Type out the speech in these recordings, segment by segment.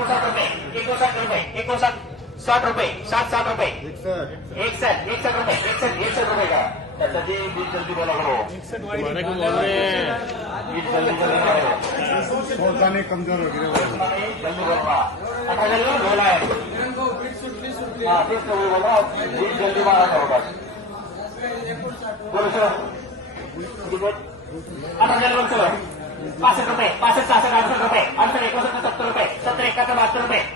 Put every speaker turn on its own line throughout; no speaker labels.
एकसठ रुपए इकसठ साठ रुपए सात
साठ
रुपए एकसठ का अच्छा जल्दी
कमज़ोर हो गया
जल्दी बोला जल्दी बोला है हाँ बीस जल्दी बोला बीस जल्दी बोला सर अच्छा जल्दी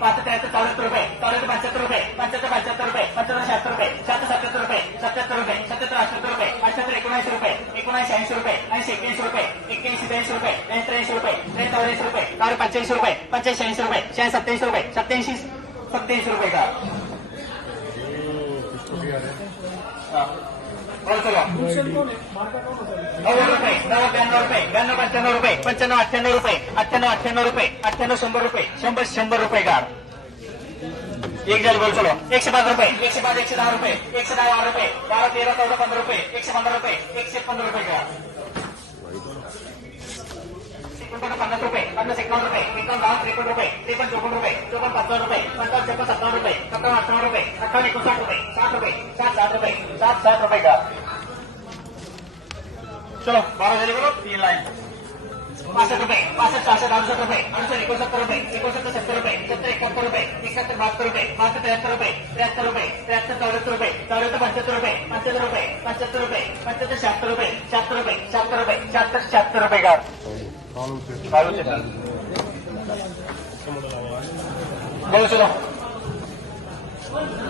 पासष्ट त्र्याहत्तर चौऱ्याहत्तर रुपये चौऱ्याहत्तर पंच्याहत्तर रुपये पंच्याहत्तर पंच्याहत्तर रुपये पंच्याहत्तर शहात्तर रुपये शहात्तर सत्याहत्तर रुपये सत्याहत्तर रुपये सत्याहत्तर अठ्याहत्तर रुपये अठ्याहत्तर एकोणऐंशी रुपये एकोणऐंशी ऐंशी रुपये ऐंशी एक्क्याऐंशी रुपये एक्क्याऐंशी ब्याऐंशी रुपये ब्याऐंशी त्र्याऐंशी रुपये त्र्याऐंशी चौऱ्याऐंशी रुपये चार पंच्याऐंशी रुपये पंच्याऐंशी ऐंशी रुपये शहाऐंशी सत्याऐंशी रुपये सत्याऐंशी सत्याऐंशी रुपये का हा. नव्वद रुपये नव्वद ब्याण्णव रुपये ब्याण्णव पंच्याण्णव रुपये पंच्याण्णव अठ्ठ्याण्णव रुपये अठ्ठ्याण्णव अठ्ठ्याण्णव रुपये अठ्ठ्याण्णव शंभर रुपये शंभर शंभर रुपये गाड एक जण बोल चलो एकशे पाच रुपये एकशे पाच एकशे दहा रुपये एकशे दहा बारा रुपये बारा तेरा चौदा पंधरा रुपये एकशे पंधरा रुपये एकशे पंधरा रुपये गार पन्नास रुपये पन्नास एकावन्न रुपये एकावन्न दहा त्रेपन्न रुपये त्रेपन्न चोपन्न रुपये चोपन्न पंचावन्न रुपये पंचावन्न छप्पन सत्तावन्न रुपये सत्तावन्न अठ्ठावन्न रुपये अठ्ठावन्न एकोणसाठ रुपये साठ रुपये सात सात रुपये सात सात रुपये का चलो बारा झाले बरोबर तीन लाईन पासष्ट रुपये पासष्ट सहासष्ट अडुसष्ट रुपये अडुसष्ट एकोणसत्तर रुपये एकोणसत्तर सत्तर रुपये सत्तर एकाहत्तर रुपये एकाहत्तर बहात्तर रुपये बहात्तर त्र्याहत्तर रुपये त्र्याहत्तर रुपये त्र्याहत्तर चौऱ्याहत्तर रुपये चौऱ्याहत्तर पंच्याहत्तर रुपये पंच्याहत्तर रुपये पंच्याहत्तर रुपये पंच्याहत्तर शहात्तर रुपये शहात्तर रुपये शहात्तर रुपये शहात्तर शहात्तर रुपये का चालू बोलो चलो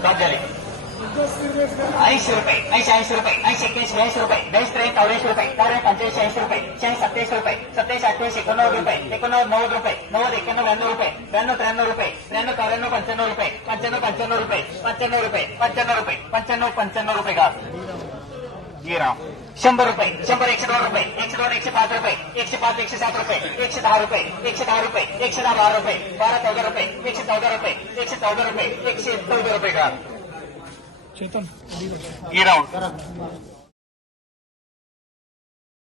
सात झाले ऐंशी रुपये ऐंशी ऐंशी रुपये ऐंशी एक्क्याऐंशी ब्याऐंशी रुपये ब्याऐंशी त्रे चौऱ्याऐंशी रुपये चार पंच्याऐंशी ऐंशी रुपये शहाऐंशी सत्याऐंशी रुपये सत्याऐंशी अठ्ठ्याऐंशी एकोणनव्वद रुपये एकोणनव्वद नव्वद रुपये नव्वद एक्क्याण्णव ब्याण्णव रुपये ब्याण्णव त्र्याण्णव रुपये त्र्याण्णव चौऱ्याण्णव पंच्याण्णव रुपये पंच्याण्णव पंच्याण्णव रुपये पंच्याण्णव रुपये पंच्याण्णव रुपये पंच्याण्णव पंच्याण्णव रुपये का राम शंभर रुपये शंभर एकशे दोन रुपये एकशे दोन एकशे पाच रुपये एकशे पाच एकशे सात रुपये एकशे दहा रुपये एकशे दहा रुपये एकशे दहा बारा रुपये बारा चौदा रुपये एकशे चौदा रुपये एकशे चौदा रुपये एकशे चौदा रुपये का
चेतन
गिराव